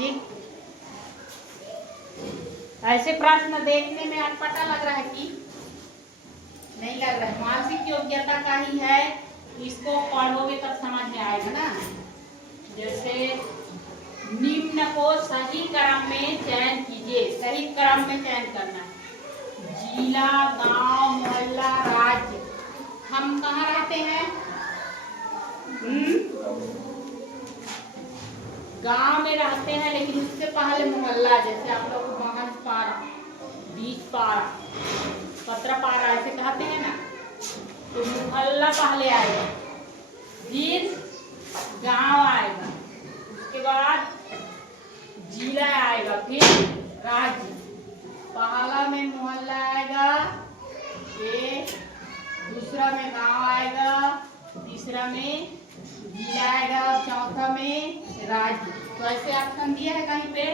ठीक, ऐसे प्रश्न देखने में अटपटा लग रहा है कि नहीं लग रहा है? मानसिक योग्यता का ही है, इसको पढ़ोगे तब समझ में आएगा ना। जैसे निम्न को सही क्रम में चयन कीजिए, सही क्रम में चयन करना है। जिला, गांव, मोहल्ला, राज्य। हम कहाँ रहते हैं? गांव में रहते हैं, लेकिन उससे पहले मोहल्ला, जैसे आप लोग महंत पारा, बीच पारा, पत्रपारा ऐसे कहते हैं ना, तो मोहल्ला पहले आएगा, फिर गांव आएगा, उसके बाद जिला आएगा, फिर राज्य। पहला में मोहल्ला आएगा, फिर दूसरा में गांव आएगा, तीसरा में जिला आएगा और चौथा में राज्य। तो ऐसे ऑप्शन दिया है कहीं पे,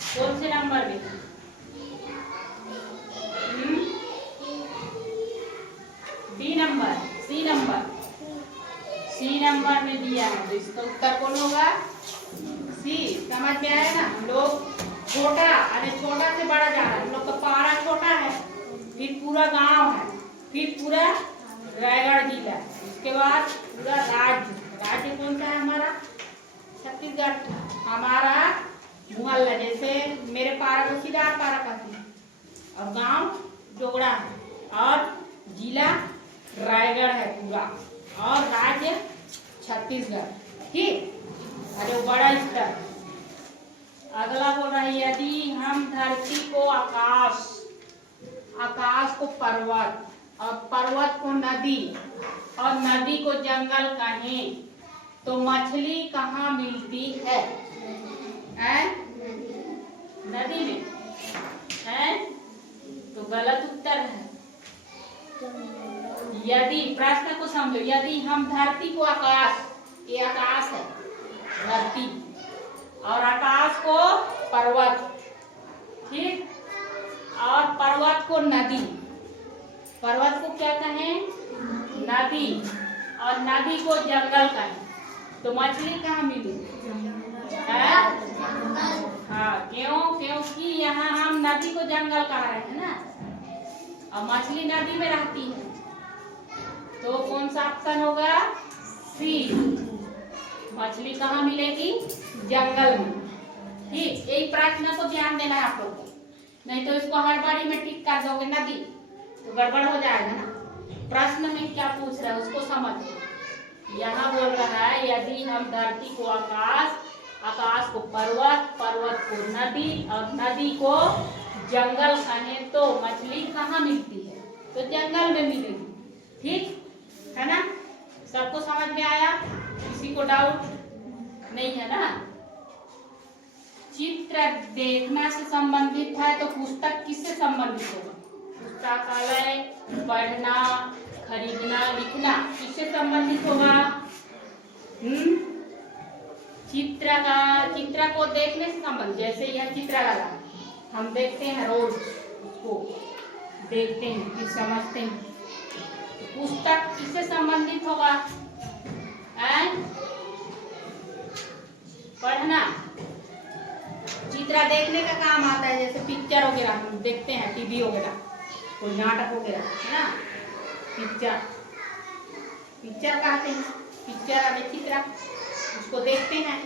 कौन से नंबर में? B number, C number, C number में दिया है, तो इसका उत्तर कौन होगा? सी। समझ में आया ना? हम लोग छोटा, अरे छोटा से बड़ा जा रहा है, हम लोग का पारा छोटा है, फिर पूरा गांव है, फिर पूरा रायगढ़ जिला, उसके बाद पूरा राज्य। राज्य कौन सा है हमारा? छत्तीसगढ़। हमारा मोहल्ला, जैसे मेरे पारा को सीधा पारा कहते हैं, और गांव जोगड़ा है, और जिला रायगढ़ है पूरा, और राज्य छत्तीसगढ़। ठीक, अरे बड़ा स्तर। अगला बोल रहा है, यदि हम धरती को आकाश, आकाश को पर्वत, और पर्वत को नदी, और नदी को जंगल कहें, तो मछली कहाँ मिलती है? नदी में है, तो गलत उत्तर है। यदि, प्रश्न को समझो, यदि हम धरती को आकाश, ये आकाश है धरती, और आकाश को पर्वत, ठीक, और पर्वत को नदी, पर्वत को क्या कहें? नदी, और नदी को जंगल कहें, तो मछली कहाँ मिली है? हाँ, क्यों? क्योंकि यहाँ हम नदी को जंगल कह रहे हैं ना, और मछली नदी में रहती है, तो कौन सा ऑप्शन होगा? सी। मछली कहाँ मिलेगी? जंगल में। ठीक, यही प्रश्न को ध्यान देना है आप लोग को, नहीं तो इसको हर बारी में टिक कर दोगे नदी, तो गड़बड़ हो जाएगा ना। प्रश्न में क्या पूछ रहा है उसको समझो। यहाँ बोल रहा है, यदि हम धरती को आकाश, आकाश को पर्वत, पर्वत को नदी, और नदी को जंगल कहें, तो मछली कहाँ मिलती है? तो जंगल में मिलेगी। ठीक है ना? सबको समझ में आया? किसी को डाउट नहीं है ना? चित्र देखना से संबंधित है, तो पुस्तक किससे संबंधित होगा? पुस्तकालय, पढ़ना, खरीदना, लिखना, किससे संबंधित होगा? चित्र को देखने से संबंधित। जैसे यह चित्र लगा, हम देखते हैं रोज, उसको देखते हैं, फिर समझते हैं। पुस्तक किससे संबंधित होगा? पढ़ना। चित्र देखने का काम आता है, जैसे पिक्चर वगैरह हम देखते हैं, टीवी वगैरह, कोई नाटक वगैरह, है ना? पिक्चर, पिक्चर कहते हैं, पिक्चर अभी चित्र, उसको देखते हैं।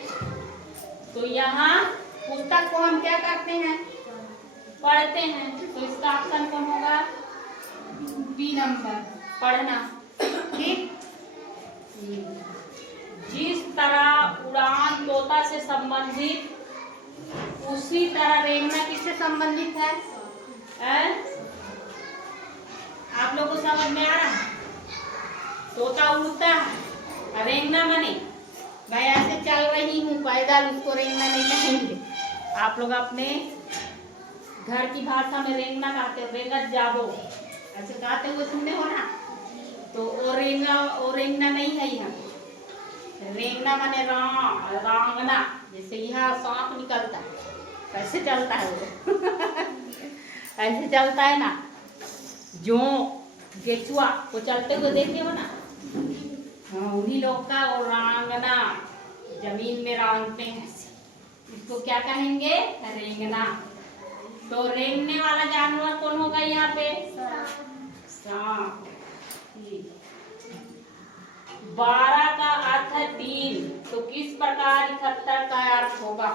तो यहाँ पुस्तक को हम क्या करते हैं? पढ़ते हैं। तो इसका ऑप्शन कौन होगा? बी नंबर, पढ़ना। ठीक, जिस तरह उड़ान तोता से संबंधित, उसी तरह रेंगना किससे संबंधित है? आप लोगों को समझ में आ रहा है? तोता उड़ता है, रेंगना माने मैं ऐसे चल रही हूँ पैदल, उसको रेंगना नहीं कहेंगे। आप लोग अपने घर की भाषा में रेंगना कहते हो, रेंगत जाबो ऐसे कहते हुए सुनने हो ना, तो वो रेंगना नहीं है। यहाँ रेंगना माने रांगना, जैसे यहाँ सांप निकलता है कैसे चलता है वो ऐसे चलता है ना, जो गेचुआ को चलते हुए देखे हो ना, हाँ उन्हीं लोग का। और रांगना, जमीन में रांगते हैं, इसको क्या कहेंगे? रेंगना। तो रेंगने वाला जानवर कौन होगा यहाँ पे? सांप। 12 का अर्थ है 3, तो किस प्रकार 71 का अर्थ होगा?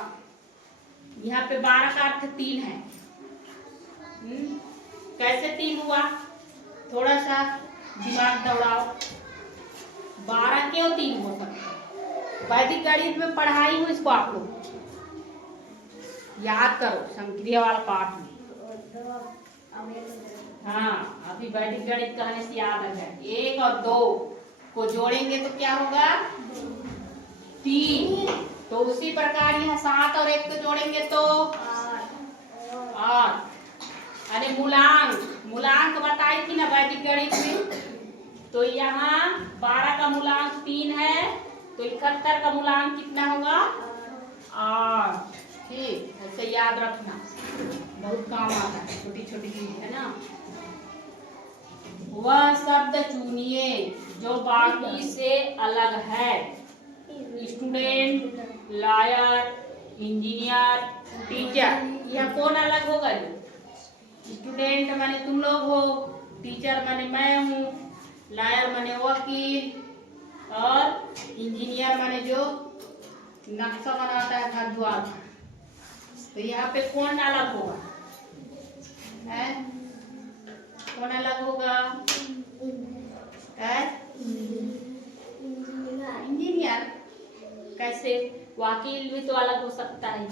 यहाँ पे 12 का अर्थ 3 है। कैसे 3 हुआ? थोड़ा सा दिमाग दौड़ाओ। 12 क्यों 3 हो सकता? वैदिक गणित में पढ़ाई हो इसको आप लोग याद करो, संक्रिया वाला पाठ में। हाँ, अभी वैदिक गणित कहने से याद आ जाए। 1 और 2 को जोड़ेंगे तो क्या होगा? 3। तो उसी प्रकार यहाँ 7 और 1 को जोड़ेंगे तो 8। अरे मूलांक बताई थी ना वैदिक गणित में। तो यहाँ 12 का मूलांक 3 है, तो 71 का मूलांक कितना होगा? 8। ठीक, ऐसे याद रखना, बहुत काम आता है, छोटी छोटी चीज है ना। वह शब्द चुनिए जो बाकी से अलग है। Student, lawyer, engineer, teacher. यह कौन अलग होगा? जो स्टूडेंट माने तुम लोग हो, टीचर माने मैं हूँ, लायर माने वकील, और इंजीनियर माने जो नक्शा बनाता है घर द्वार। तो यहाँ पे कौन अलग होगा? है? कौन अलग होगा? इंजीनियर। कैसे? वकील भी तो अलग हो सकता है,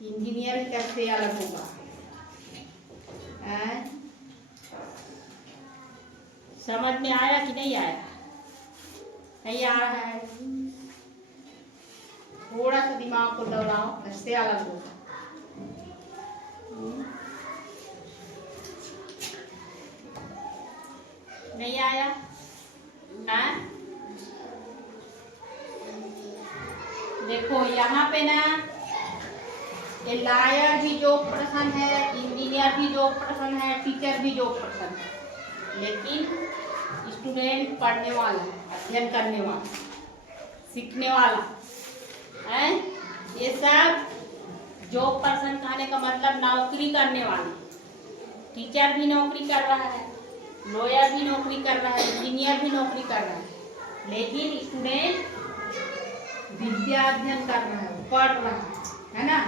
इंजीनियर कैसे अलग होगा? समझ में आया कि नहीं आया? नहीं आ रहा है? थोड़ा सा दिमाग को दौड़ाओ, कैसे अलग होगा? नहीं आया? देखो यहाँ पे ना, ये लायर भी जो प्रश्न है, इंजीनियर भी जो प्रश्न है, टीचर भी जो प्रश्न है, लेकिन स्टूडेंट पढ़ने वाला, अध्ययन करने वाला, सीखने वाला है। ये सब जो पर्सन कहने का मतलब नौकरी करने वाले। टीचर भी नौकरी कर रहा है, लॉयर भी नौकरी कर रहा है, इंजीनियर भी नौकरी कर रहा है, लेकिन स्टूडेंट विद्या अध्ययन कर रहा है, पढ़ रहा है ना।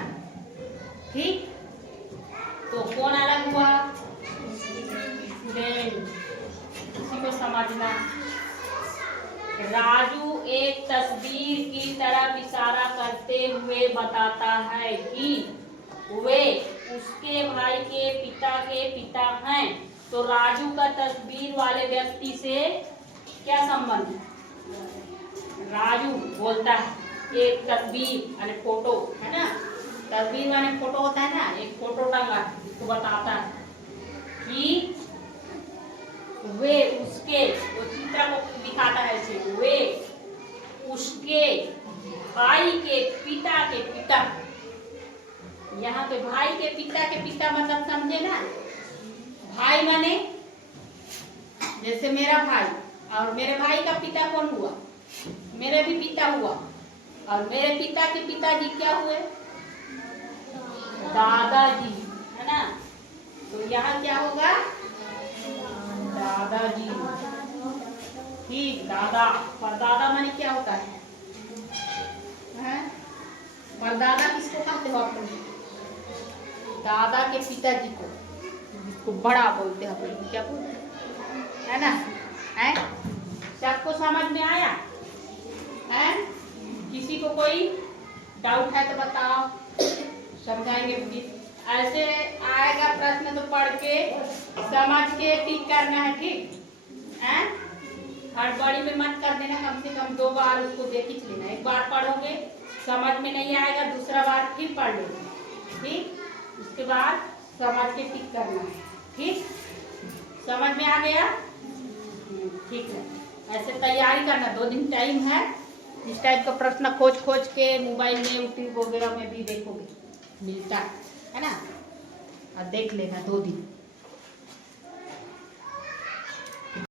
ठीक, तो कौन अलग हुआ? स्टूडेंट। इसी को समझना। राजू एक तस्वीर की तरफ इशारा करते हुए बताता है कि वे उसके भाई के पिता हैं। तो राजू का तस्वीर वाले व्यक्ति से क्या संबंध है? राजू बोलता है एक तस्वीर माने फोटो है ना, तस्वीर माने फोटो होता है ना, एक फोटो टंगा, इसको बताता है कि वे उसके, वो चित्र को दिखाता है इसे, वे उसके भाई के पिता। यहाँ पे भाई के पिता मतलब समझे ना? भाई माने जैसे मेरा भाई, और मेरे भाई का पिता कौन हुआ? मेरे भी पिता हुआ, और मेरे पिता के पिताजी क्या हुए? दादाजी, है ना। तो यहाँ क्या होगा? दादाजी। ठीक, दादा। परदादा माने क्या होता है? परदादा किसको कहते हो आप लोग? दादा के पिताजी को, जिसको बड़ा बोलते हैं आप लोग, क्या बोलते हैं, है ना? है? सबको समझ में आया? है? किसी को कोई डाउट है तो बताओ, समझाएंगे प्लीज। ऐसे आएगा प्रश्न तो पढ़ के समझ के टिक करना है। ठीक है? हड़बड़ी में मत कर देना, कम से कम 2 बार उसको देख ही लेना। एक बार पढ़ोगे, समझ में नहीं आएगा, दूसरा बार फिर पढ़ लोगे। ठीक, उसके बाद समझ के टिक करना है। ठीक, समझ में आ गया? ठीक है, ऐसे तैयारी करना। 2 दिन टाइम है। इस टाइप का प्रश्न खोज के मोबाइल में, यूट्यूब वगैरह में भी देखोगे, मिलता है ना। और देख लेना 2 दिन।